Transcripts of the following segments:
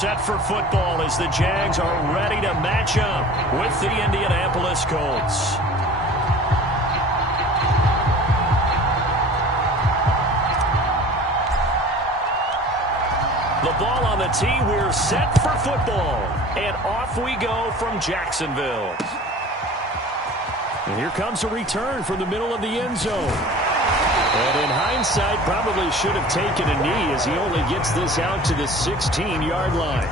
Set for football as the Jags are ready to match up with the Indianapolis Colts. The ball on the tee. We're set for football. And off we go from Jacksonville. And here comes a return from the middle of the end zone. And in hindsight, probably should have taken a knee as he only gets this out to the 16-yard line.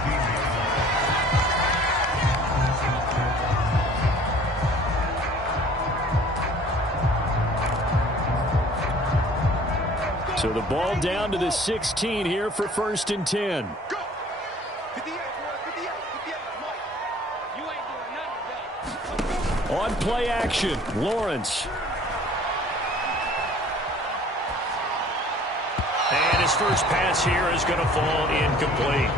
So the ball down to the 16 here for 1st and 10. On play action, Lawrence. And his first pass here is going to fall incomplete.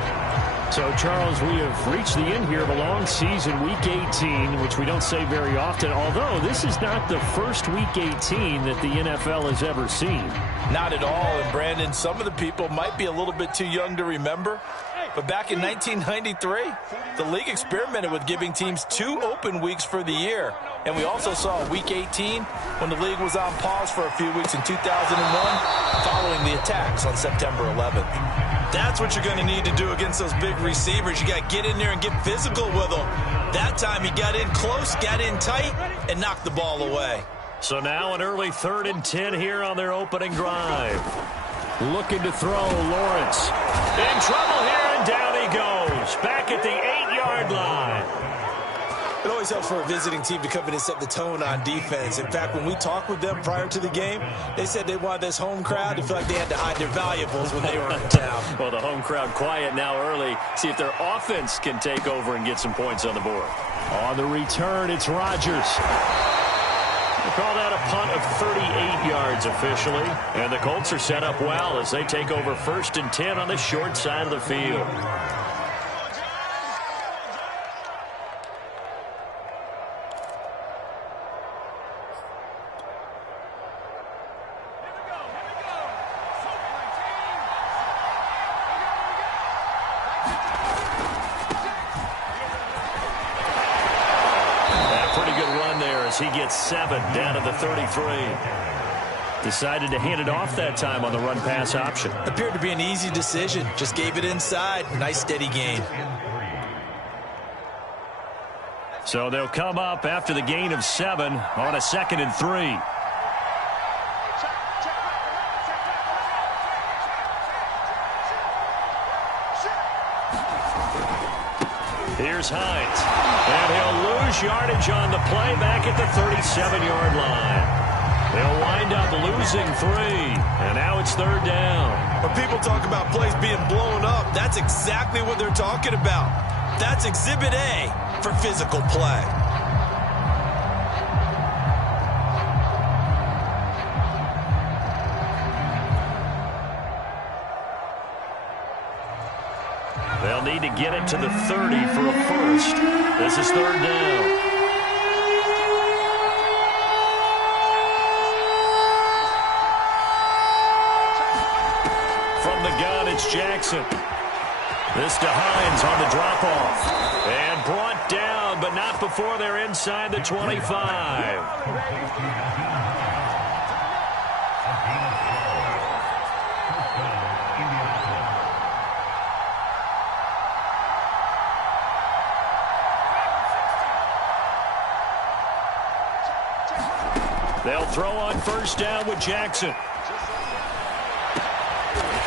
So, Charles, we have reached the end here of a long season, Week 18, which we don't say very often, although this is not the first Week 18 that the NFL has ever seen. Not at all. And, Brandon, some of the people might be a little bit too young to remember. But back in 1993, the league experimented with giving teams 2 open weeks for the year. And we also saw Week 18 when the league was on pause for a few weeks in 2001 following the attacks on September 11th. That's what you're going to need to do against those big receivers. You got to get in there and get physical with them. That time he got in close, got in tight, and knocked the ball away. So now an early 3rd and 10 here on their opening drive. Looking to throw, Lawrence. In trouble here, and down he goes. Back at the 8-yard line. It always helps for a visiting team to come in and set the tone on defense. In fact, when we talked with them prior to the game, they said they wanted this home crowd to feel like they had to hide their valuables when they were in town. Well, the home crowd quiet now early. See if their offense can take over and get some points on the board. On the return, it's Rodgers. They call that a punt of 38 yards officially. And the Colts are set up well as they take over 1st and 10 on the short side of the field. He gets 7 down to the 33. Decided to hand it off that time on the run-pass option. Appeared to be an easy decision. Just gave it inside. Nice steady gain. So they'll come up after the gain of 7 on a 2nd and 3. Here's Hines. And he'll lose yardage on the play back at the 37-yard line. They'll wind up losing 3. And now it's 3rd down. When people talk about plays being blown up, that's exactly what they're talking about. That's Exhibit A for physical play. They'll need to get it to the 30 for a first. This is 3rd down. From the gun, it's Jackson. This to Hines on the drop-off. And brought down, but not before they're inside the 25. They'll throw on 1st down with Jackson.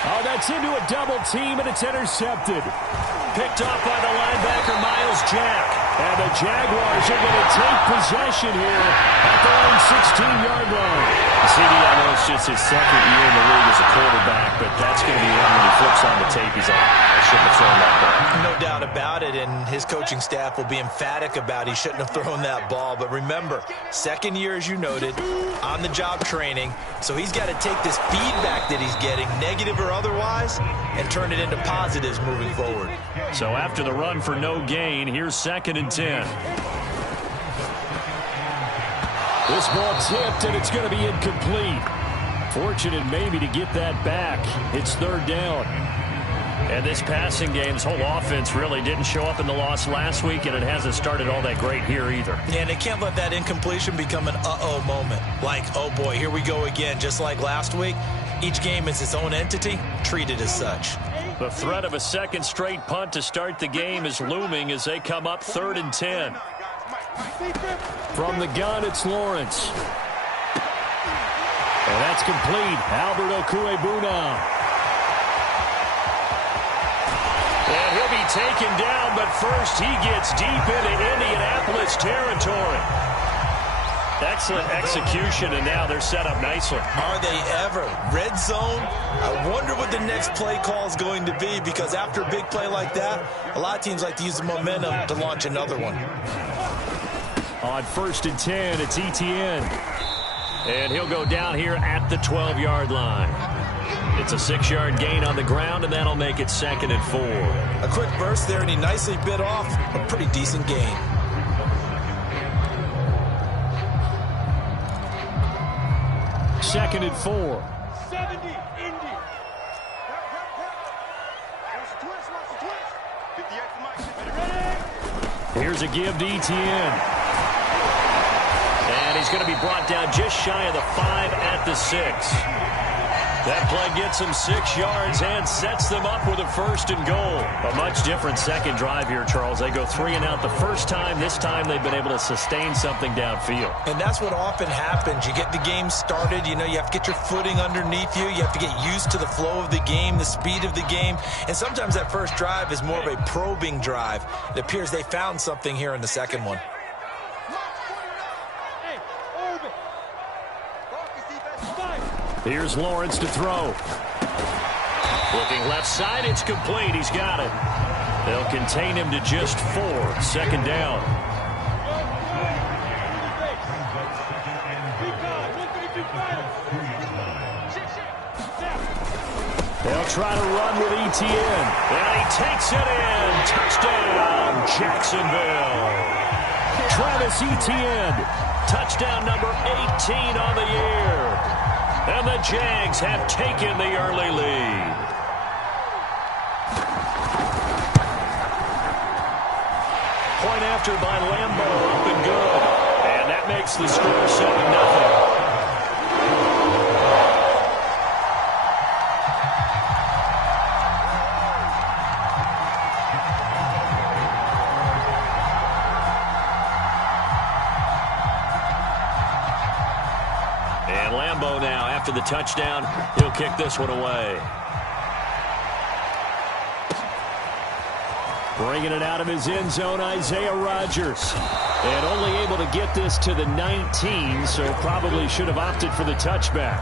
Oh, that's into a double team, and it's intercepted. Picked off by the linebacker, Miles Jack. And the Jaguars are going to take possession here at their own 16-yard line. CD, I know it's just his 2nd year in the league as a quarterback, but that's going to be one when he flips on the tape. He's like, I shouldn't have thrown that ball. No doubt about it, and his coaching staff will be emphatic about he shouldn't have thrown that ball. But remember, 2nd year, as you noted, on-the-job training. So he's got to take this feedback that he's getting, negative or otherwise, and turn it into positives moving forward. So after the run for no gain, here's 2nd and 10. This ball tipped, and it's going to be incomplete. Fortunate maybe to get that back. It's 3rd down. And this passing game's whole offense really didn't show up in the loss last week, and it hasn't started all that great here either. Yeah, and they can't let that incompletion become an uh-oh moment. Like, oh boy, here we go again. Just like last week, each game is its own entity, treated as such. The threat of a second straight punt to start the game is looming as they come up 3rd and 10. From the gun, it's Lawrence. And that's complete. Albert Okuebuna. And he'll be taken down, but first he gets deep into Indianapolis territory. Excellent execution, and now they're set up nicely. Are they ever? Red zone? I wonder what the next play call is going to be, because after a big play like that, a lot of teams like to use the momentum to launch another one. On 1st and 10, it's Etienne. And he'll go down here at the 12-yard line. It's a 6-yard gain on the ground, and that'll make it 2nd and 4. A quick burst there, and he nicely bit off a pretty decent gain. Second and 4. 70, Indy. Here's a give to Etienne. And he's going to be brought down just shy of the 5 at the 6. That play gets them 6 yards and sets them up with a 1st and goal. A much different second drive here, Charles. They go 3 and out the first time. This time they've been able to sustain something downfield. And that's what often happens. You get the game started. You know, you have to get your footing underneath you. You have to get used to the flow of the game, the speed of the game. And sometimes that first drive is more of a probing drive. It appears they found something here in the second one. Here's Lawrence to throw. Looking left side, it's complete. He's got it. They'll contain him to just 4. 2nd down. They'll try to run with Etienne. And he takes it in. Touchdown, Jacksonville. Travis Etienne. Touchdown number 18 on the year. And the Jags have taken the early lead. Point after by Lambo, up and good. And that makes the score 7-0. And Lambo now, after the touchdown, he'll kick this one away. Bringing it out of his end zone, Isaiah Rodgers. And only able to get this to the 19, so probably should have opted for the touchback.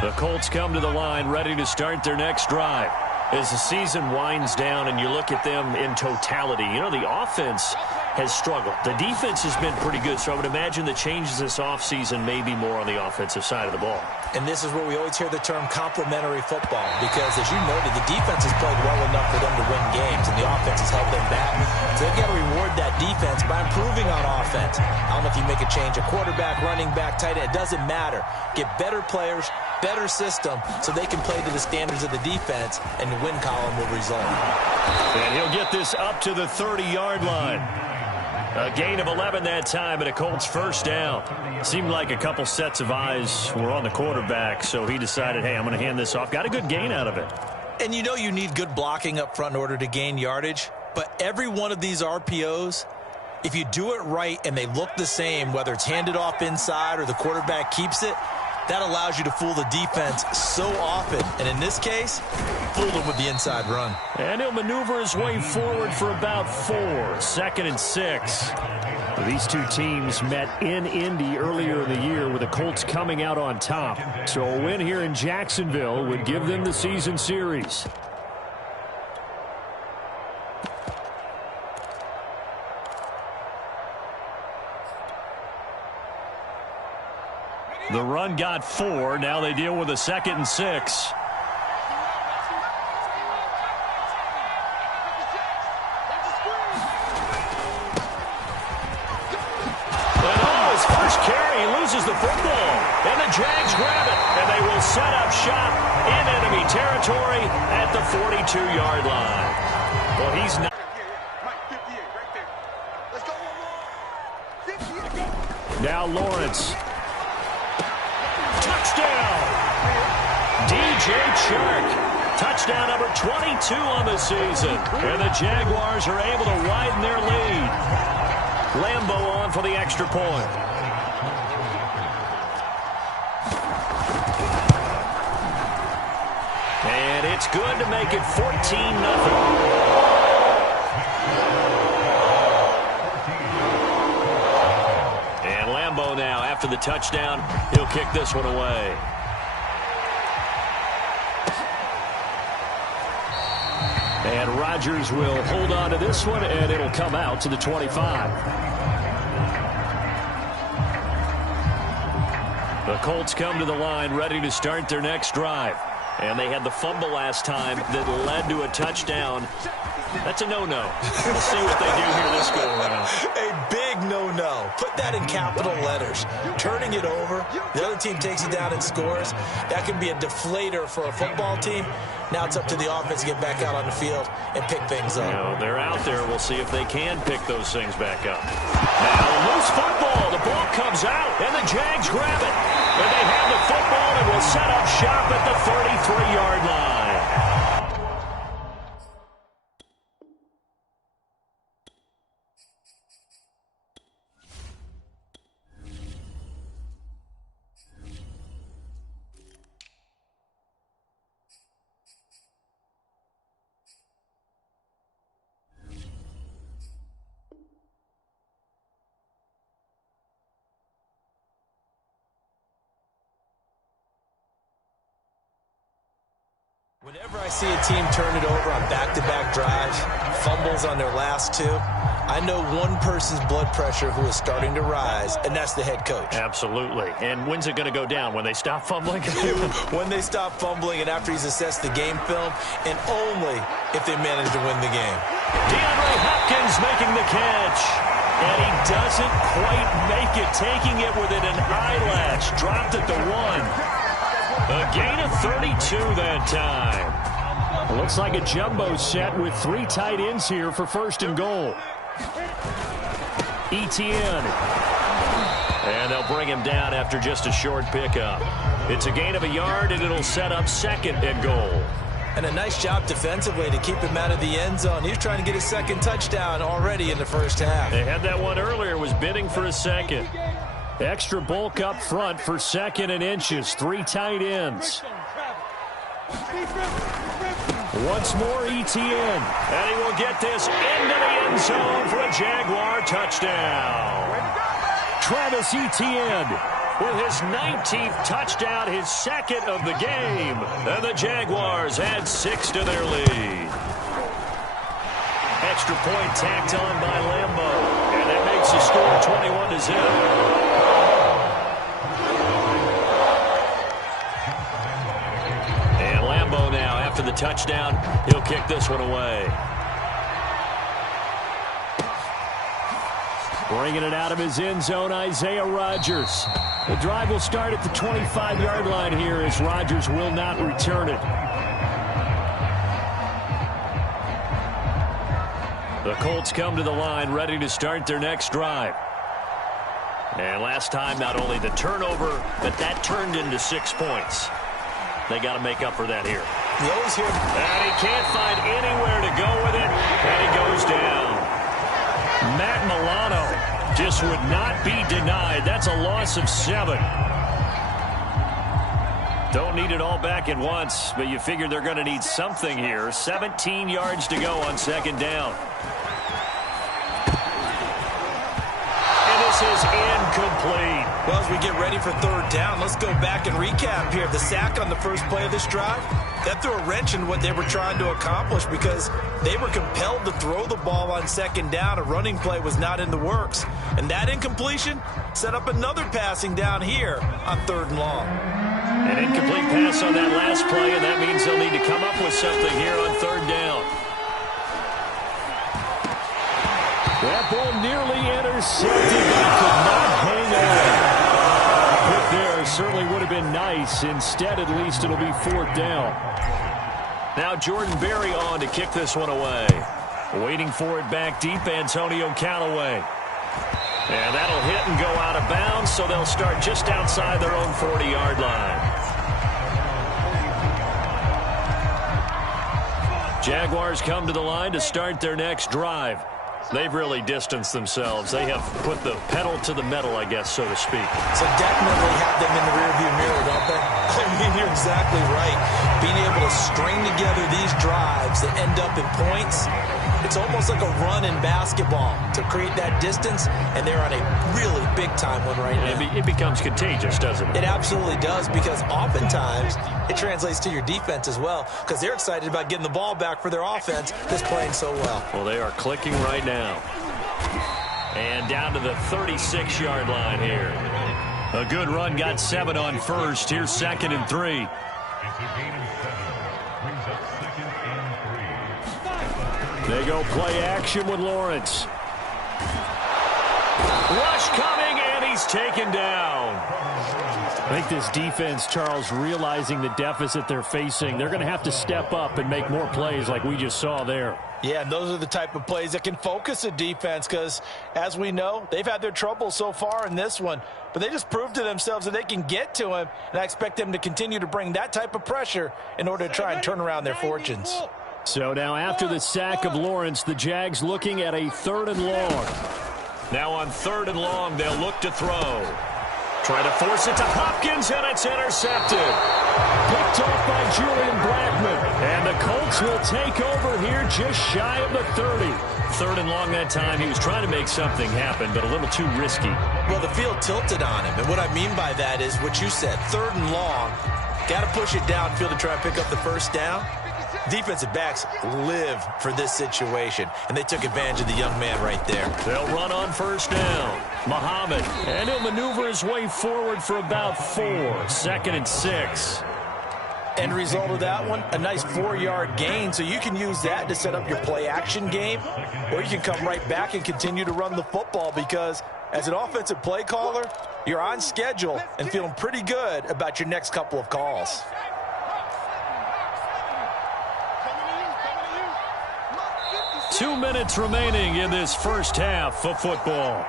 The Colts come to the line ready to start their next drive. As the season winds down and you look at them in totality, you know, the offense has struggled. The defense has been pretty good, so I would imagine the changes this offseason may be more on the offensive side of the ball. And this is where we always hear the term complementary football, because as you noted, the defense has played well enough for them to win games, and the offense has held them back. So they've got to reward that defense by improving on offense. I don't know if you make a change, a quarterback, running back, tight end, it doesn't matter. Get better players, better system, so they can play to the standards of the defense, and the win column will result. And he'll get this up to the 30-yard line. A gain of 11 that time, and a Colts 1st down. Seemed like a couple sets of eyes were on the quarterback, so he decided, hey, I'm going to hand this off. Got a good gain out of it. And you know you need good blocking up front in order to gain yardage, but every one of these RPOs, if you do it right and they look the same, whether it's handed off inside or the quarterback keeps it, that allows you to fool the defense so often. And in this case, fooled him with the inside run. And he'll maneuver his way forward for about 4. 2nd and 6. These two teams met in Indy earlier in the year with the Colts coming out on top. So a win here in Jacksonville would give them the season series. The run got 4. Now they deal with a 2nd and 6. loses the football. And the Jags grab it. And they will set up shop in enemy territory at the 42-yard line. Well, he's not. Now Lawrence. Touchdown! DJ Chark. Touchdown number 22 on the season. And the Jaguars are able to widen their lead. Lambeau on for the extra point. And it's good to make it 14-0. Now, after the touchdown, he'll kick this one away. And Rodgers will hold on to this one, and it'll come out to the 25. The Colts come to the line, ready to start their next drive. And they had the fumble last time that led to a touchdown. That's a no-no. We'll see what they do here this go-around. A big no-no. Put that in capital letters. Turning it over, the other team takes it down and scores. That can be a deflator for a football team. Now it's up to the offense to get back out on the field and pick things up. They're out there. We'll see if they can pick those things back up. Now, loose football. The ball comes out, and the Jags grab it. And they have the football and will set up shop at the 33-yard line. Whenever I see a team turn it over on back-to-back drives, fumbles on their last two, I know one person's blood pressure who is starting to rise, and that's the head coach. Absolutely. And when's it going to go down? When they stop fumbling? When they stop fumbling and after he's assessed the game film, and only if they manage to win the game. DeAndre Hopkins making the catch. And he doesn't quite make it, taking it within an eyelash. Dropped at the 1. A gain of 32 that time. It looks like a jumbo set with 3 tight ends here for first and goal. Etienne. And they'll bring him down after just a short pickup. It's a gain of a yard, and it'll set up second and goal. And a nice job defensively to keep him out of the end zone. He was trying to get his second touchdown already in the first half. They had that one earlier, was bidding for a second. Extra bulk up front for second and inches. 3 tight ends. Once more Etienne. And he will get this into the end zone for a Jaguar touchdown. Travis Etienne with his 19th touchdown, his second of the game. And the Jaguars add 6 to their lead. Extra point tacked on by Lambeau. And that makes the score 21-0. After the touchdown, he'll kick this one away. Bringing it out of his end zone, Isaiah Rodgers. The drive will start at the 25-yard line here as Rodgers will not return it. The Colts come to the line ready to start their next drive. And last time, not only the turnover, but that turned into 6 points. They got to make up for that here. You always hear, and he can't find anywhere to go with it, and he goes down. Matt Milano just would not be denied. That's a loss of 7. Don't need it all back at once, but you figure they're going to need something here. 17 yards to go on second down. And this is incomplete. Well, as we get ready for third down, let's go back and recap here. The sack on the first play of this drive, that threw a wrench in what they were trying to accomplish because they were compelled to throw the ball on second down. A running play was not in the works. And that incompletion set up another passing down here on third and long. An incomplete pass on that last play, and that means they'll need to come up with something here on third down. That ball nearly intercepted, but could not hang on. certainly would have been nice. Instead, at least it'll be fourth down. Now Jordan Berry on to kick this one away. Waiting for it back deep, Antonio Callaway. And that'll hit and go out of bounds, so they'll start just outside their own 40-yard line. Jaguars come to the line to start their next drive. They've really distanced themselves. They have put the pedal to the metal, I guess, so to speak. So definitely have them in the rearview mirror, don't they? I mean, you're exactly right. Being able to string together these drives that end up in points, it's almost like a run in basketball to create that distance, and they're on a really big-time one right now. It becomes contagious, doesn't it? It absolutely does, because oftentimes it translates to your defense as well, because they're excited about getting the ball back for their offense that's playing so well. Well, they are clicking right now. And down to the 36-yard line here. A good run, got 7 on first. Here's 2nd and 3. They go play action with Lawrence. Rush coming, and he's taken down. I think this defense, Charles, realizing the deficit they're facing, they're going to have to step up and make more plays like we just saw there. Yeah, and those are the type of plays that can focus a defense because, as we know, they've had their trouble so far in this one. But they just proved to themselves that they can get to him, and I expect them to continue to bring that type of pressure in order to try and turn around their fortunes. So now after the sack of Lawrence, the Jags looking at a 3rd and long. Now on 3rd and long, they'll look to throw. Try to force it to Hopkins, and it's intercepted. Picked off by Julian Blackmon. And the Colts will take over here just shy of the 30. 3rd and long that time. He was trying to make something happen, but a little too risky. Well, the field tilted on him, and what I mean by that is what you said. 3rd and long, got to push it downfield to try and pick up the first down. Defensive backs live for this situation, and they took advantage of the young man right there. They'll run on first down. Muhammad, and he'll maneuver his way forward for about 4. 2nd and 6. End result of that one, a nice 4-yard gain, so you can use that to set up your play-action game, or you can come right back and continue to run the football because as an offensive play caller, you're on schedule and feeling pretty good about your next couple of calls. Two minutes remaining in this first half of football.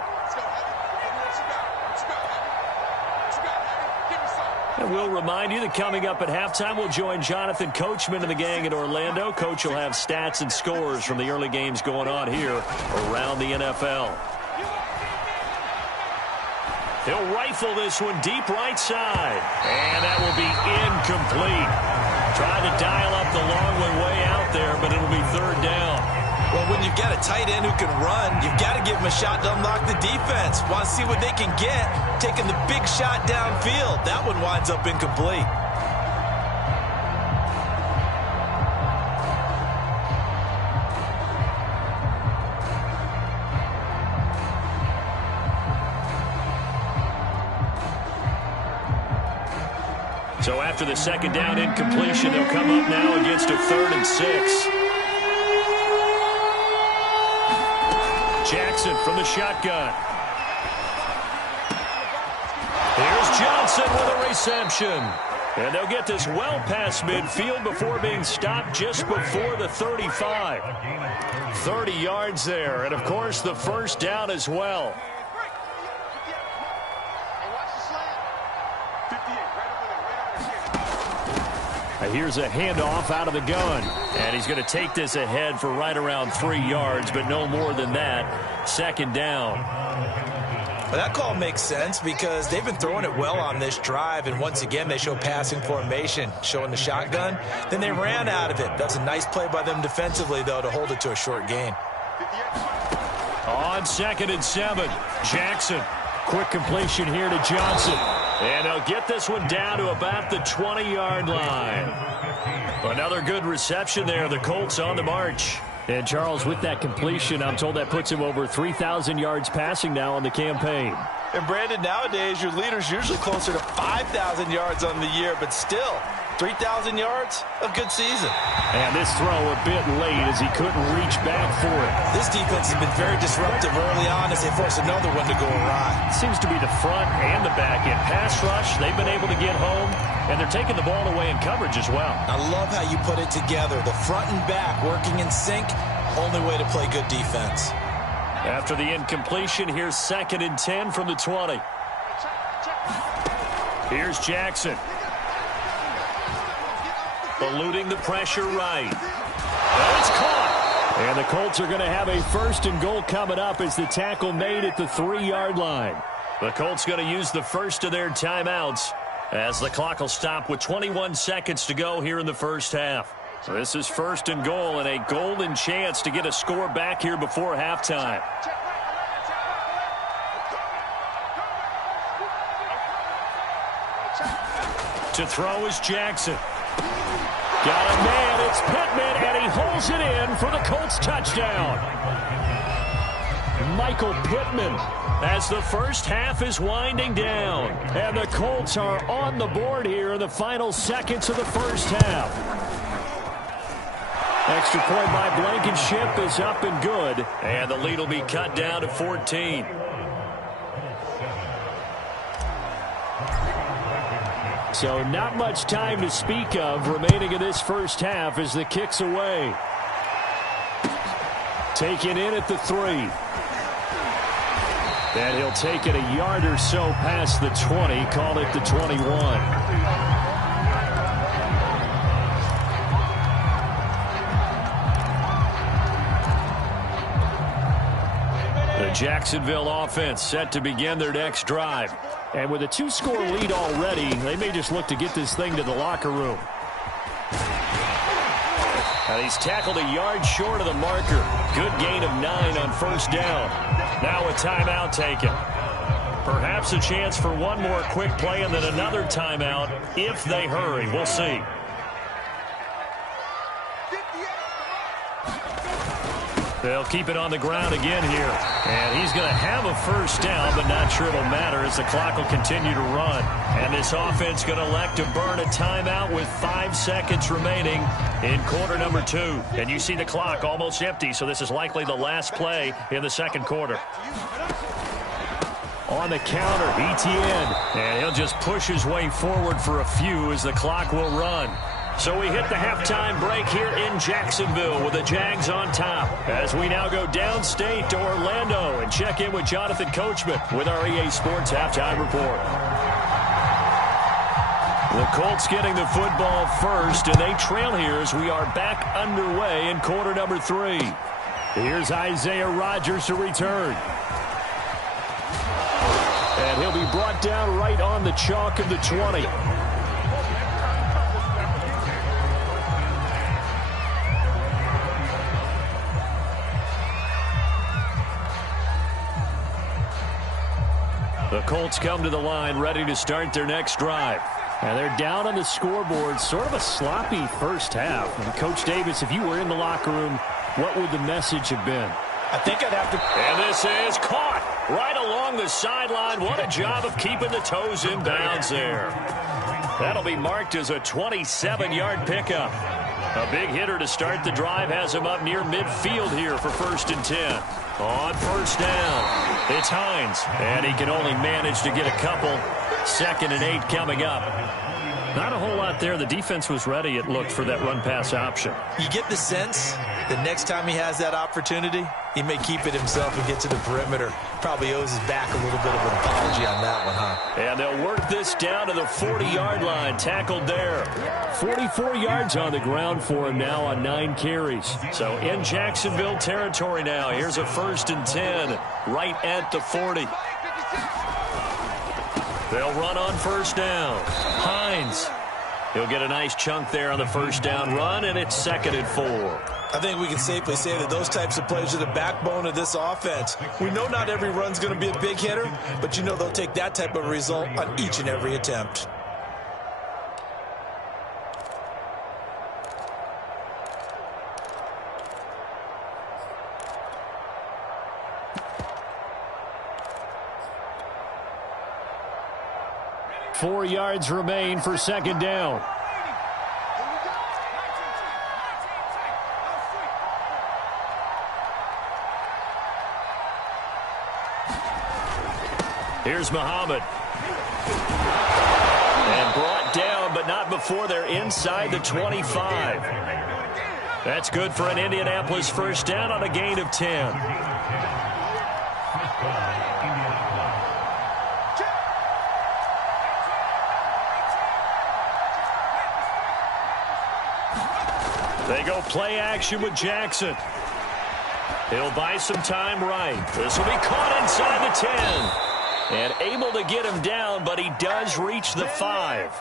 And we'll remind you that coming up at halftime, we'll join Jonathan Coachman and the gang in Orlando. Coach will have stats and scores from the early games going on here around the NFL. He'll rifle this one deep right side. And that will be incomplete. Trying to dial up the long way out there, but it'll be 3rd down. Well, when you've got a tight end who can run, you've got to give him a shot to unlock the defense. Want to see what they can get, taking the big shot downfield. That one winds up incomplete. So after the 2nd down incompletion, they'll come up now against a 3rd and 6. Jackson from the shotgun. Here's Johnson with a reception. And they'll get this well past midfield before being stopped just before the 35. 30 yards there, and of course the first down as well. Here's a handoff out of the gun. And he's going to take this ahead for right around 3 yards, but no more than that. 2nd down. Well, that call makes sense because they've been throwing it well on this drive, and once again they show passing formation, showing the shotgun. Then they ran out of it. That's a nice play by them defensively, though, to hold it to a short gain. On 2nd and 7, Jackson. Quick completion here to Johnson. And he'll get this one down to about the 20-yard line. Another good reception there. The Colts on the march. And, Charles, with that completion, I'm told that puts him over 3,000 yards passing now on the campaign. And, Brandon, nowadays your leader's usually closer to 5,000 yards on the year, but still, 3,000 yards, a good season. And this throw a bit late as he couldn't reach back for it. This defense has been very disruptive early on as they force another one to go awry. Seems to be the front and the back end. Pass rush, they've been able to get home, and they're taking the ball away in coverage as well. I love how you put it together. The front and back working in sync, only way to play good defense. After the incompletion, here's 2nd and 10 from the 20. Here's Jackson. Eluding the pressure right. Oh, it's caught. And the Colts are going to have a 1st and goal coming up as the tackle made at the 3-yard line. The Colts going to use the first of their timeouts as the clock will stop with 21 seconds to go here in the first half. So this is 1st and goal and a golden chance to get a score back here before halftime. To throw is Jackson. Got a man, it's Pittman, and he holds it in for the Colts touchdown. Michael Pittman as the first half is winding down. And the Colts are on the board here in the final seconds of the first half. Extra point by Blankenship is up and good. And the lead will be cut down to 14. So not much time to speak of remaining in this first half as the kick's away. Taken in at the 3. And he'll take it a yard or so past the 20, call it the 21. The Jacksonville offense set to begin their next drive. And with a 2-score lead already, they may just look to get this thing to the locker room. And he's tackled a yard short of the marker. Good gain of 9 on 1st down. Now a timeout taken. Perhaps a chance for one more quick play and then another timeout if they hurry. We'll see. They'll keep it on the ground again here. And he's going to have a 1st down, but not sure it'll matter as the clock will continue to run. And this offense going to elect to burn a timeout with 5 seconds remaining in quarter number 2. And you see the clock almost empty, so this is likely the last play in the 2nd quarter. On the counter, Etienne. And he'll just push his way forward for a few as the clock will run. So we hit the halftime break here in Jacksonville with the Jags on top. As we now go downstate to Orlando and check in with Jonathan Coachman with our EA Sports Halftime Report. The Colts getting the football first, and they trail here as we are back underway in quarter number 3. Here's Isaiah Rodgers to return. And he'll be brought down right on the chalk of the 20. The Colts come to the line ready to start their next drive. And they're down on the scoreboard, sort of a sloppy first half. And Coach Davis, if you were in the locker room, what would the message have been? I think I'd have to... And this is caught right along the sideline. What a job of keeping the toes in bounds there. That'll be marked as a 27-yard pickup. A big hitter to start the drive has him up near midfield here for 1st and 10. On 1st down, it's Hines. And he can only manage to get a couple. 2nd and 8 coming up. Not a whole lot there. The defense was ready, it looked, for that run-pass option. You get the sense that next time he has that opportunity, he may keep it himself and get to the perimeter. Probably owes his back a little bit of an apology on that one, huh? And they'll work this down to the 40-yard line. Tackled there. 44 yards on the ground for him now on 9 carries. So in Jacksonville territory now. Here's a 1st and 10 right at the 40. They'll run on 1st down. Hines. He'll get a nice chunk there on the 1st down run, and it's 2nd and 4. I think we can safely say that those types of plays are the backbone of this offense. We know not every run's going to be a big hitter, but you know they'll take that type of result on each and every attempt. Four yards remain for 2nd down. Here's Muhammad. And brought down, but not before they're inside the 25. That's good for an Indianapolis first down on a gain of 10. They go play action with Jackson. He'll buy some time right. This will be caught inside the 10. And able to get him down, but he does reach the 5.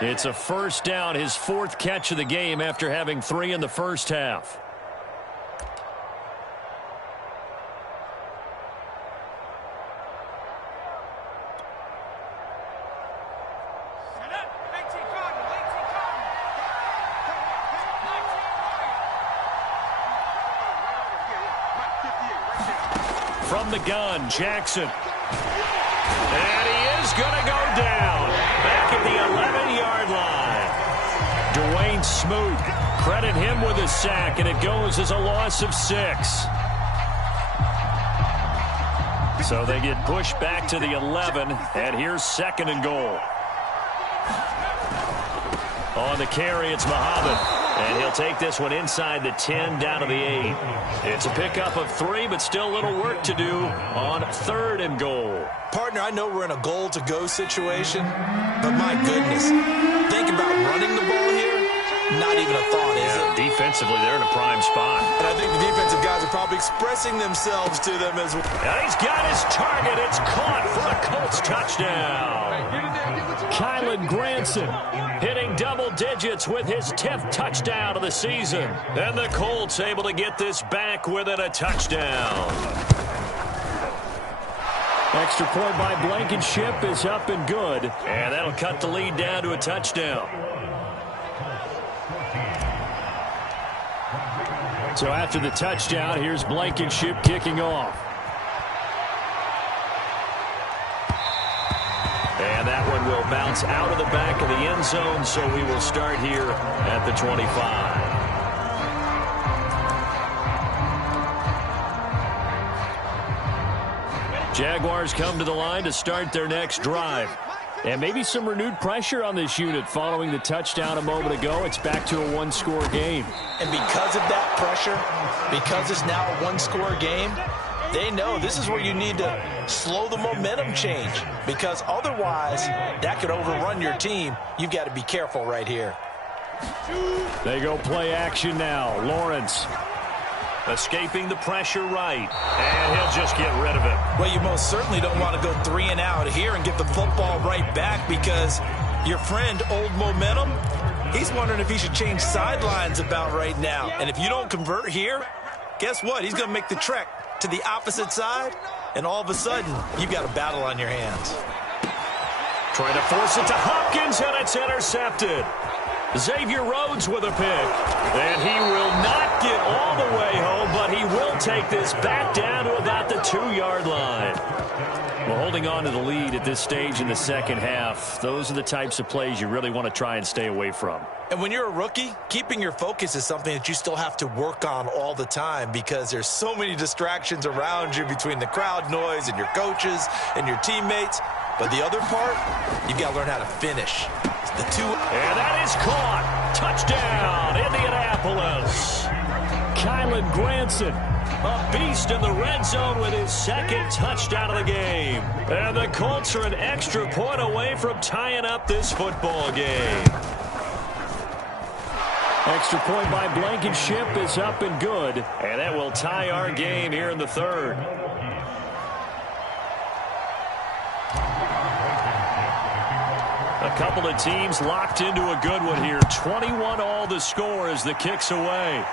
It's a first down, his 4th catch of the game after having 3 in the first half. From the gun, Jackson. And he is going to go down. Back at the 11-yard line. Dwayne Smoot, credit him with a sack, and it goes as a loss of 6. So they get pushed back to the 11, and here's 2nd and goal. On the carry, it's Muhammad. And he'll take this one inside the 10 down to the 8. It's a pickup of 3, but still a little work to do on 3rd and goal. Partner, I know we're in a goal-to-go situation, but my goodness, think about running the ball here. Not even a thought, is it? Defensively, they're in a prime spot. And I think the defensive guys are probably expressing themselves to them as well. And he's got his target. It's caught for a Colts touchdown. Kylan Granson hitting double digits with his 10th touchdown of the season. And the Colts able to get this back within a touchdown. Extra point by Blankenship is up and good. And that'll cut the lead down to a touchdown. So after the touchdown, here's Blankenship kicking off. And that one will bounce out of the back of the end zone, so we will start here at the 25. Jaguars come to the line to start their next drive. And maybe some renewed pressure on this unit following the touchdown a moment ago. It's back to a one-score game. And because of that pressure, because it's now a one-score game, they know this is where you need to slow the momentum change, because otherwise that could overrun your team. You've got to be careful right here. They go play action now. Lawrence escaping the pressure right, and he'll just get rid of it. Well, you most certainly don't want to go 3 and out here and get the football right back, because your friend, Old Momentum, he's wondering if he should change sidelines about right now. And if you don't convert here, guess what? He's going to make the trek to the opposite side, and all of a sudden, you've got a battle on your hands. Trying to force it to Hopkins, and it's intercepted. Xavier Rhodes with a pick. And he will not get all the way home, but he will take this back down to about the 2-yard line. Well, holding on to the lead at this stage in the second half, those are the types of plays you really want to try and stay away from. And when you're a rookie, keeping your focus is something that you still have to work on all the time, because there's so many distractions around you between the crowd noise and your coaches and your teammates. But the other part, you've got to learn how to finish. The 2. And that is caught. Touchdown, Indianapolis. Kylan Granson, a beast in the red zone with his 2nd touchdown of the game. And the Colts are an extra point away from tying up this football game. Extra point by Blankenship is up and good. And that will tie our game here in the 3rd. A couple of teams locked into a good one here. 21 all the score as the kick's away.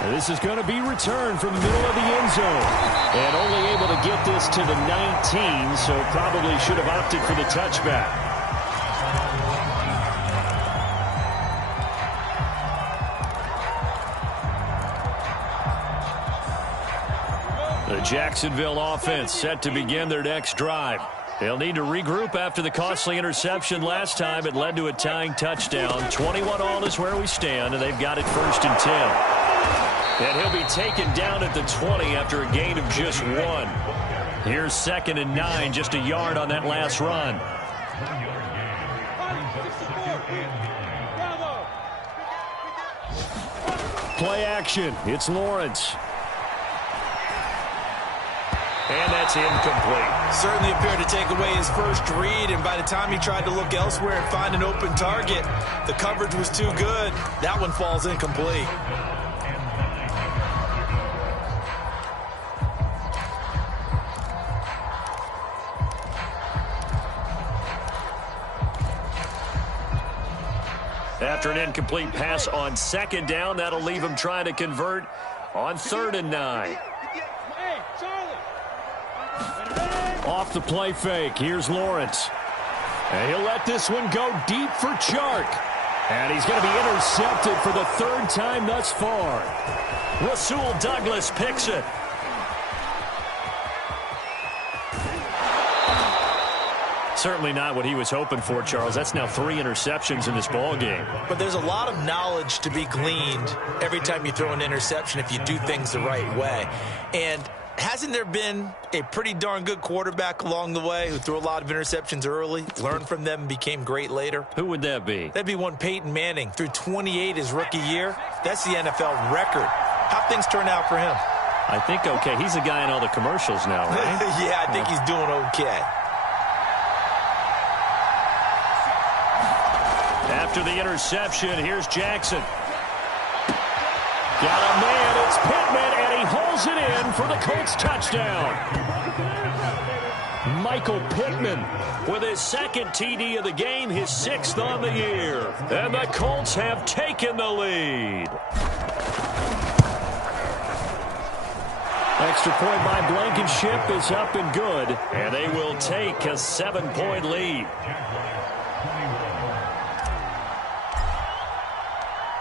And this is going to be returned from the middle of the end zone. And only able to get this to the 19, so probably should have opted for the touchback. The Jacksonville offense set to begin their next drive. They'll need to regroup after the costly interception last time. It led to a tying touchdown. 21 all is where we stand, and they've got it 1st and 10. And he'll be taken down at the 20 after a gain of just 1. Here's 2nd and 9, just a yard on that last run. Play action. It's Lawrence. And that's incomplete. Certainly appeared to take away his first read, and by the time he tried to look elsewhere and find an open target, the coverage was too good. That one falls incomplete. After an incomplete pass on 2nd down, that'll leave him trying to convert on 3rd and 9. Off the play fake, here's Lawrence. And he'll let this one go deep for Chark. And he's going to be intercepted for the 3rd time thus far. Rasul Douglas picks it. Certainly not what he was hoping for, Charles. That's now 3 interceptions in this ball game. But there's a lot of knowledge to be gleaned every time you throw an interception if you do things the right way. And hasn't there been a pretty darn good quarterback along the way who threw a lot of interceptions early, learned from them, and became great later? Who would that be? That'd be one Peyton Manning. Threw 28 his rookie year. That's the NFL record. How'd things turn out for him? I think okay. He's a guy in all the commercials now, right? Yeah, I think he's doing okay. After the interception, here's Jackson. Got a man, it's Pittman, and he holds it in for the Colts touchdown. Michael Pittman with his 2nd TD of the game, his 6th on the year. And the Colts have taken the lead. Extra point by Blankenship is up and good, and they will take a 7-point lead.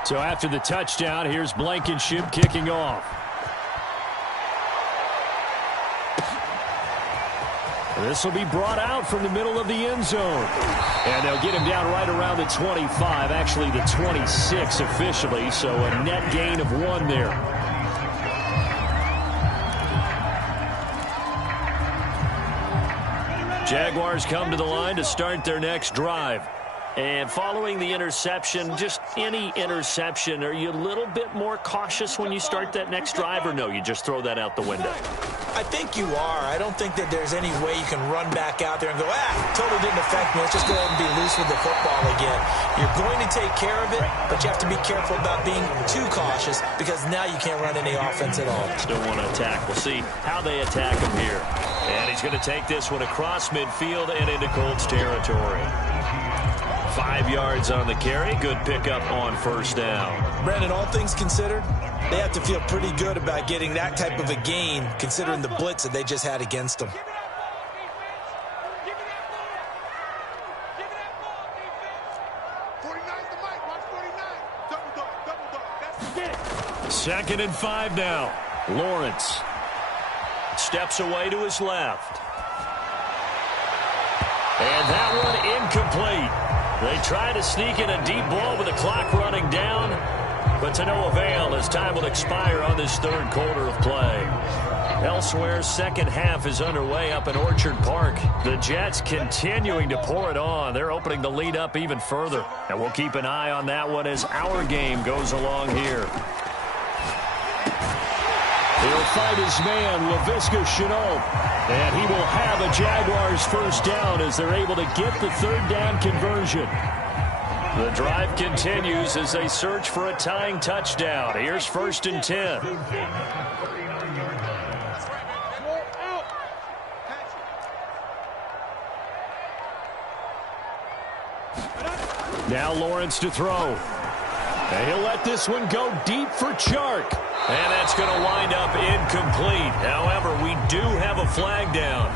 So after the touchdown, here's Blankenship kicking off. This will be brought out from the middle of the end zone. And they'll get him down right around the 25, actually the 26 officially, so a net gain of 1 there. Jaguars come to the line to start their next drive. And following the interception, just any interception, are you a little bit more cautious when you start that next drive, or no, you just throw that out the window? I think you are. I don't think that there's any way you can run back out there and go, totally didn't affect me. Let's just go ahead and be loose with the football again. You're going to take care of it, but you have to be careful about being too cautious because now you can't run any offense at all. Still want to attack. We'll see how they attack him here. And he's going to take this one across midfield and into Colts territory. 5 yards on the carry. Good pickup on 1st down. Brandon, all things considered, they have to feel pretty good about getting that type of a gain considering the blitz that they just had against them. Second and 5 now. Lawrence steps away to his left. And that one incomplete. They try to sneak in a deep ball with the clock running down, but to no avail as time will expire on this 3rd quarter of play. Elsewhere, 2nd half is underway up in Orchard Park. The Jets continuing to pour it on. They're opening the lead up even further, and we'll keep an eye on that one as our game goes along here. He'll fight his man, Laviska Shenault. And he will have a Jaguars 1st down as they're able to get the 3rd down conversion. The drive continues as they search for a tying touchdown. Here's 1st and 10. Now Lawrence to throw. And he'll let this one go deep for Chark. And that's going to wind up incomplete. However, we do have a flag down.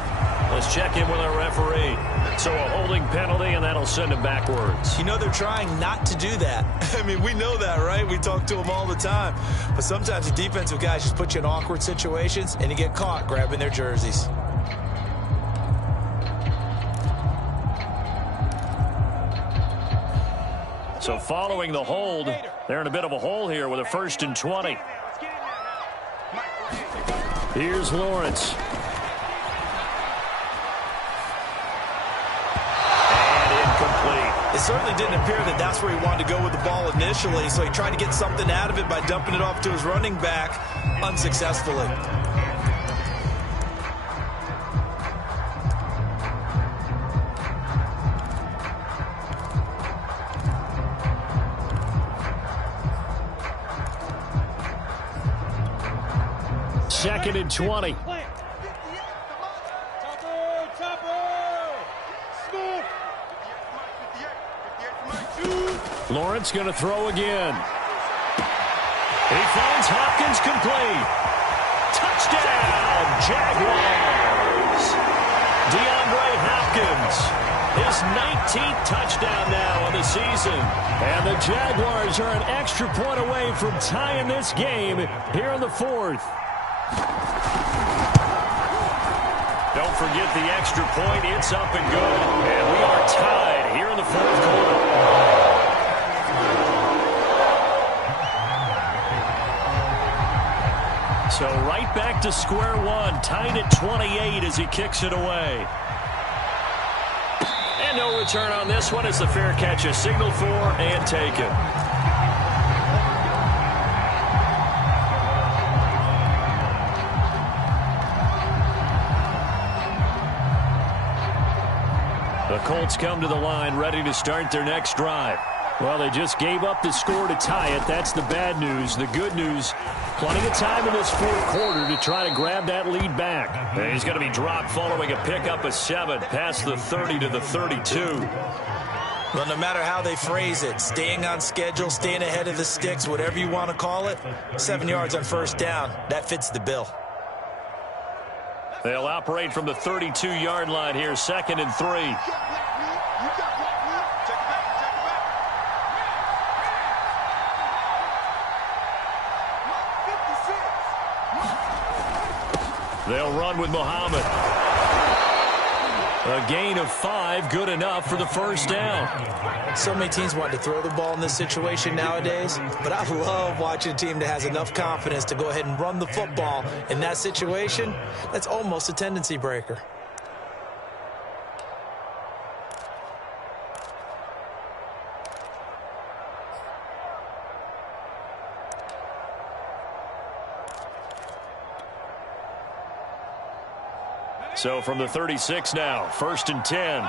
Let's check in with our referee. So a holding penalty, and that'll send him backwards. You know, they're trying not to do that. I mean, we know that, right? We talk to them all the time. But sometimes the defensive guys just put you in awkward situations, and you get caught grabbing their jerseys. So following the hold, they're in a bit of a hole here with a 1st and 20. Here's Lawrence. certainly didn't appear that that's where he wanted to go with the ball initially, so he tried to get something out of it by dumping it off to his running back unsuccessfully. Second and 20. Lawrence going to throw again. He finds Hopkins complete. Touchdown, Jaguars. DeAndre Hopkins, his 19th touchdown now on the season. And the Jaguars are an extra point away from tying this game here in the fourth. Don't forget the extra point. It's up and good. And we are tied here in the fourth quarter. So right back to square one, tied at 28 as he kicks it away. And no return on this one as the fair catch is signaled for and taken. The Colts come to the line ready to start their next drive. Well, they just gave up the score to tie it. That's the bad news. The good news, plenty of time in this fourth quarter to try to grab that lead back. And he's going to be dropped following a pickup of 7 past the 30 to the 32. Well, no matter how they phrase it, staying on schedule, staying ahead of the sticks, whatever you want to call it, 7 yards on first down, that fits the bill. They'll operate from the 32-yard line here, 2nd and 3. They'll run with Muhammad. A gain of 5, good enough for the first down. So many teams want to throw the ball in this situation nowadays, but I love watching a team that has enough confidence to go ahead and run the football. In that situation, that's almost a tendency breaker. So from the 36 now, 1st and 10.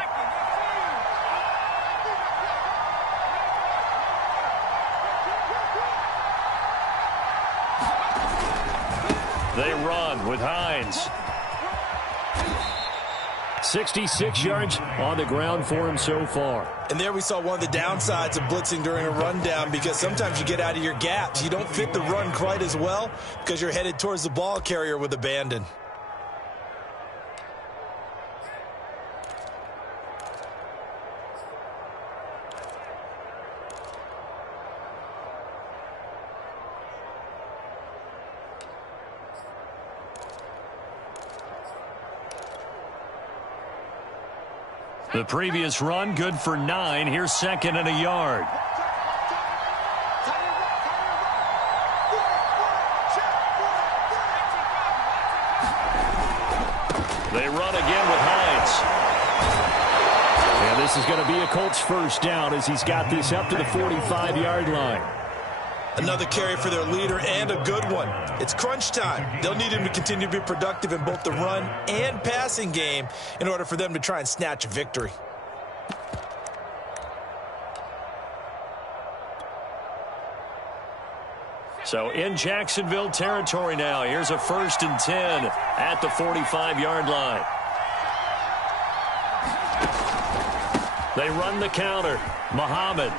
They run with Hines. 66 yards on the ground for him so far. And there we saw one of the downsides of blitzing during a rundown, because sometimes you get out of your gaps. You don't fit the run quite as well because you're headed towards the ball carrier with abandon. The previous run, good for 9. Here's 2nd and a yard. They run again with Hines. And this is going to be a Colts first down as he's got this up to the 45-yard line. Another carry for their leader, and a good one. It's crunch time. They'll need him to continue to be productive in both the run and passing game in order for them to try and snatch a victory. So in Jacksonville territory now. Here's a 1st and 10 at the 45-yard line. They run the counter. Muhammad.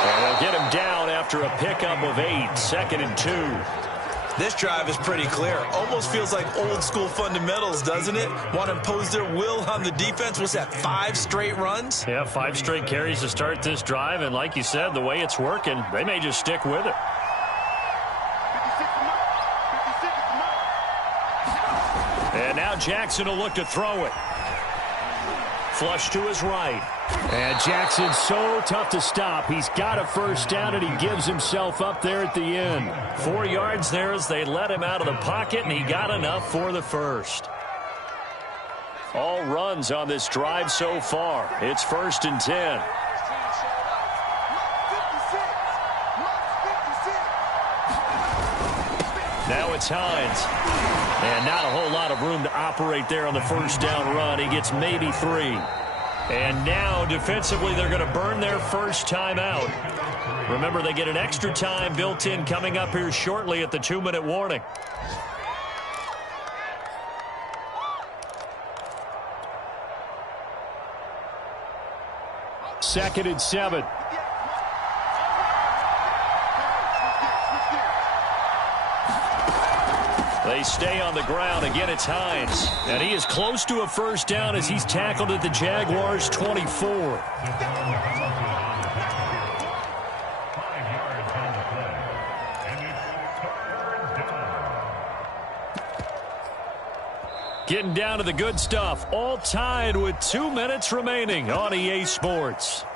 And they'll get him down after a pickup of 8, 2nd and 2. This drive is pretty clear. Almost feels like old school fundamentals, doesn't it? Want to impose their will on the defense. What's that, 5 straight runs? Yeah, 5 straight carries to start this drive. And like you said, the way it's working, they may just stick with it. And now Jackson will look to throw it. Flush to his right. And Jackson's so tough to stop. He's got a first down, and he gives himself up there at the end. 4 yards there as they let him out of the pocket, and he got enough for the first. all runs on this drive so far. It's 1st and 10. Now it's Hines. And not a whole lot of room to operate there on the first down run. He gets maybe 3. And now, defensively, they're going to burn their first timeout. Remember, they get an extra time built in coming up here shortly at the 2-minute warning. Second and 7. They stay on the ground. Again, it's Hines. And he is close to a first down as he's tackled at the Jaguars' 24. Getting down to the good stuff. All tied with 2 minutes remaining on EA Sports.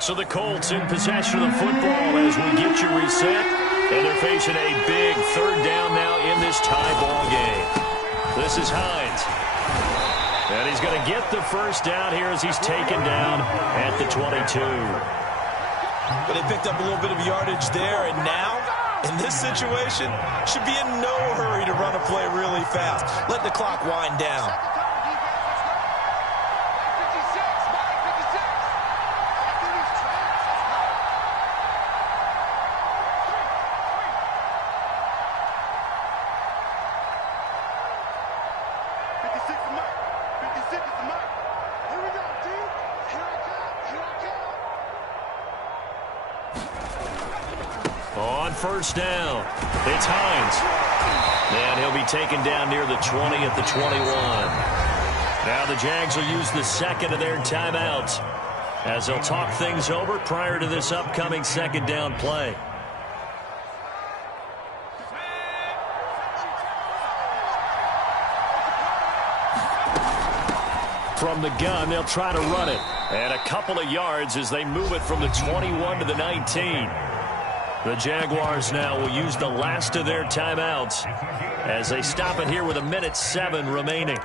So the Colts in possession of the football as we get you reset. And they're facing a big 3rd down now in this tie ball game. This is Hines. And he's going to get the first down here as he's taken down at the 22. But they picked up a little bit of yardage there, and now, in this situation, should be in no hurry to run a play really fast. Let the clock wind down. On first down, it's Hines. And he'll be taken down near the 20 at the 21. Now the Jags will use the second of their timeouts as they'll talk things over prior to this upcoming 2nd down play. From the gun, they'll try to run it. And a couple of yards as they move it from the 21 to the 19. The Jaguars now will use the last of their timeouts as they stop it here with 1:07 remaining.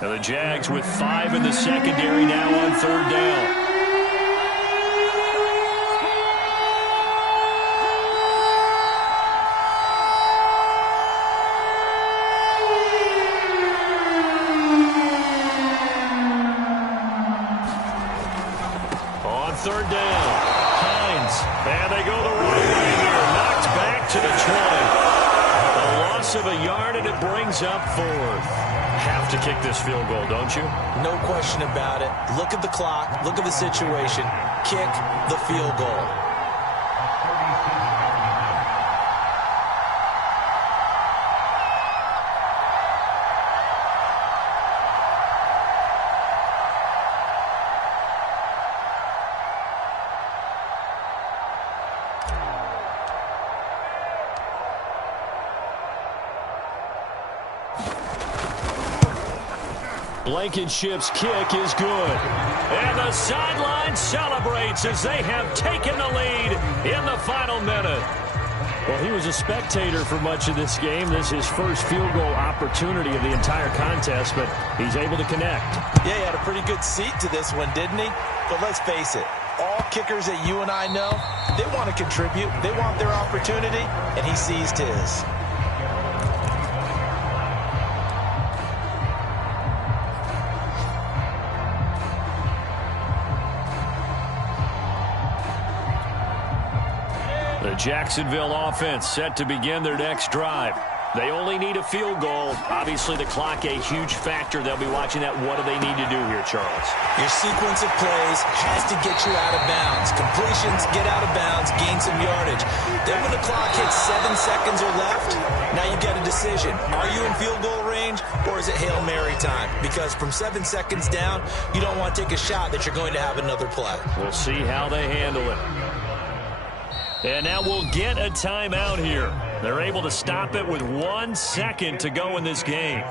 Now the Jags with 5 in the secondary now on 3rd down. On 3rd down, Hines, and they go the wrong way here. Knocked back to the 20. A loss of a yard, and it brings up 4th. Have to kick this field goal, don't you? No question about it. Look at the clock. Look at the situation. Kick the field goal. Blankenship's kick is good. And the sideline celebrates as they have taken the lead in the final minute. Well, he was a spectator for much of this game. This is his first field goal opportunity of the entire contest, but he's able to connect. Yeah, he had a pretty good seat to this one, didn't he? But let's face it, all kickers that you and I know, they want to contribute. They want their opportunity, and he seized his. The Jacksonville offense set to begin their next drive. They only need a field goal. Obviously, the clock a huge factor. They'll be watching that. What do they need to do here, Charles? Your sequence of plays has to get you out of bounds. Completions, get out of bounds, gain some yardage. Then when the clock hits 7 seconds or left, now you've got a decision. Are you in field goal range, or is it Hail Mary time? Because from 7 seconds down, you don't want to take a shot that you're going to have another play. We'll see how they handle it. And now we'll get a timeout here. They're able to stop it with 1 second to go in this game.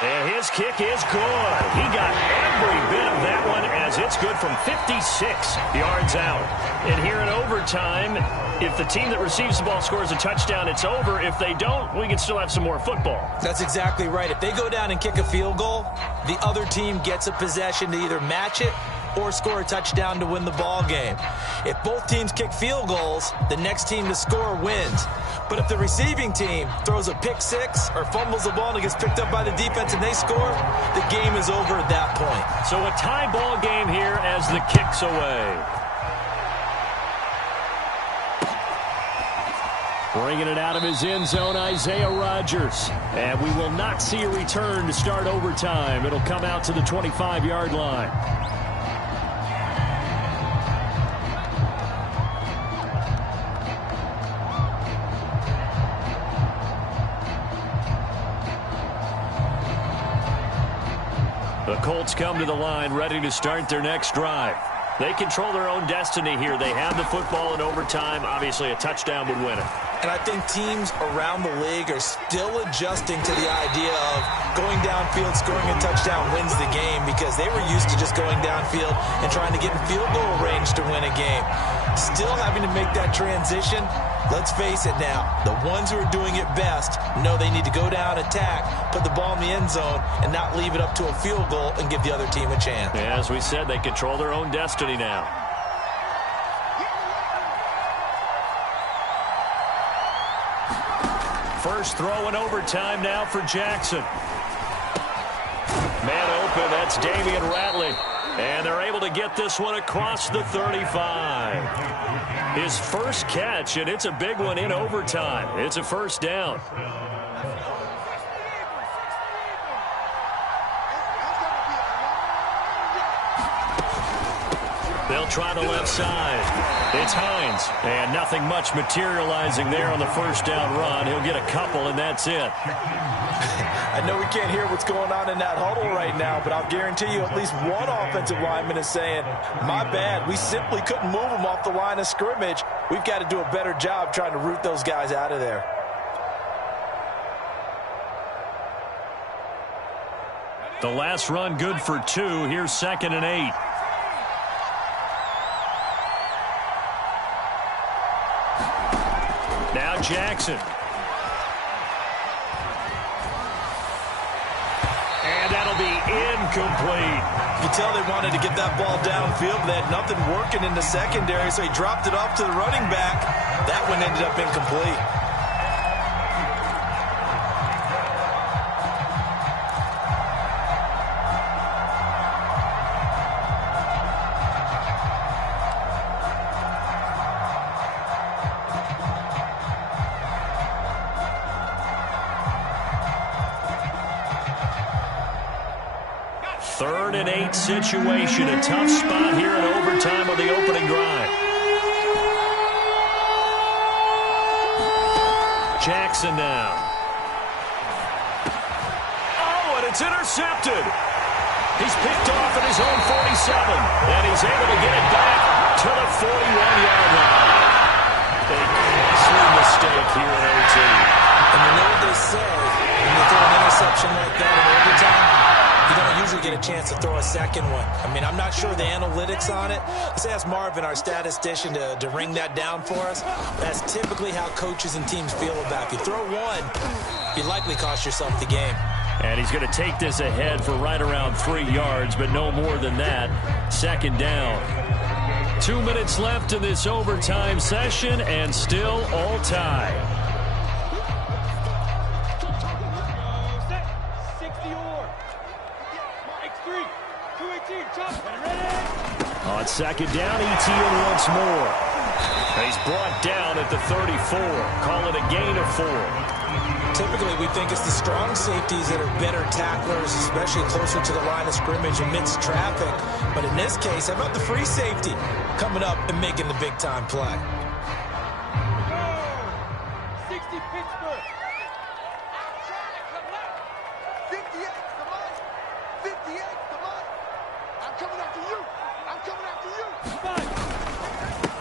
And his kick is good. He got every bit of that one as it's good from 56 yards out. And here in overtime, if the team that receives the ball scores a touchdown, it's over. If they don't, we can still have some more football. That's exactly right. If they go down and kick a field goal, the other team gets a possession to either match it or score a touchdown to win the ball game. If both teams kick field goals, the next team to score wins. But if the receiving team throws a pick six or fumbles the ball and it gets picked up by the defense and they score, the game is over at that point. So a tie ball game here as the kick's away. Bringing it out of his end zone, Isaiah Rodgers. And we will not see a return to start overtime. It'll come out to the 25-yard line. The Colts come to the line, ready to start their next drive. They control their own destiny here. They have the football in overtime. Obviously, a touchdown would win it. And I think teams around the league are still adjusting to the idea of going downfield, scoring a touchdown wins the game, because they were used to just going downfield and trying to get in field goal range to win a game. Still having to make that transition. Let's face it now, the ones who are doing it best know they need to go down, attack, put the ball in the end zone, and not leave it up to a field goal and give the other team a chance. Yeah, as we said, they control their own destiny now. First throw in overtime now for Jackson. Man open, that's Damian Ratley. And they're able to get this one across the 35. His first catch, and it's a big one in overtime. It's a first down. They'll try the left side. It's Hines, and nothing much materializing there on the first down run. He'll get a couple, and that's it. I know we can't hear what's going on in that huddle right now, but I'll guarantee you at least one offensive lineman is saying, my bad, we simply couldn't move them off the line of scrimmage. We've got to do a better job trying to root those guys out of there. The last run good for 2. Here's 2nd and 8. Now Jackson. And that'll be incomplete. You can tell they wanted to get that ball downfield, but they had nothing working in the secondary, so he dropped it off to the running back. That one ended up incomplete. Third and 8 situation. A tough spot here in overtime on the opening drive. Jackson now. Oh, and it's intercepted. He's picked off at his own 47, and he's able to get it back to the 41-yard line. A costly mistake here in OT. And you know what they say, when you throw an interception like that in overtime, you don't usually get a chance to throw a second one. I mean, I'm not sure the analytics on it. Let's ask Marvin, our statistician, to ring that down for us. That's typically how coaches and teams feel about it. If you throw one, you likely cost yourself the game. And he's going to take this ahead for right around 3 yards, but no more than that. 2nd down. 2 minutes left in this overtime session, and still all tied. Second down, ETN once more. He's brought down at the 34. Call it a gain of 4. Typically, we think it's the strong safeties that are better tacklers, especially closer to the line of scrimmage amidst traffic. But in this case, how about the free safety coming up and making the big-time play? 60 Pittsburgh. I'm trying to collect. 58, come on. 58, come on. I'm coming after you. I'm coming after you. Come on.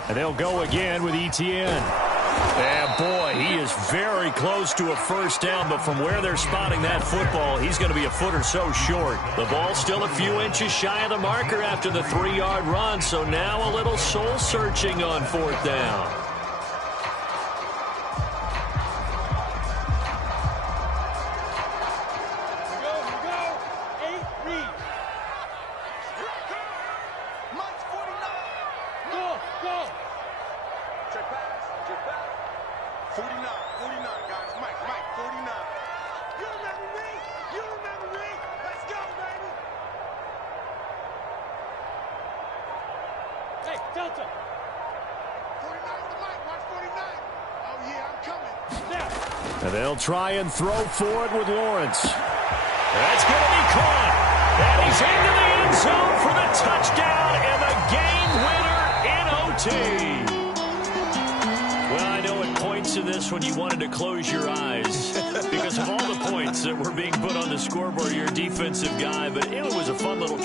And they'll go again with ETN. And boy, he is very close to a first down, but from where they're spotting that football, he's going to be a foot or so short. The ball's still a few inches shy of the marker after the 3-yard run, so now a little soul-searching on 4th down. Delta. 49 to the mic. Watch 49. Oh, yeah, I'm coming. Now. And they'll try and throw for it with Lawrence. That's going to be caught. And he's into the end zone for the touchdown and the game winner in OT. Well, I know it points to this when you wanted to close your eyes because of all the points that were being put on the scoreboard, you're a defensive guy, but it was a fun little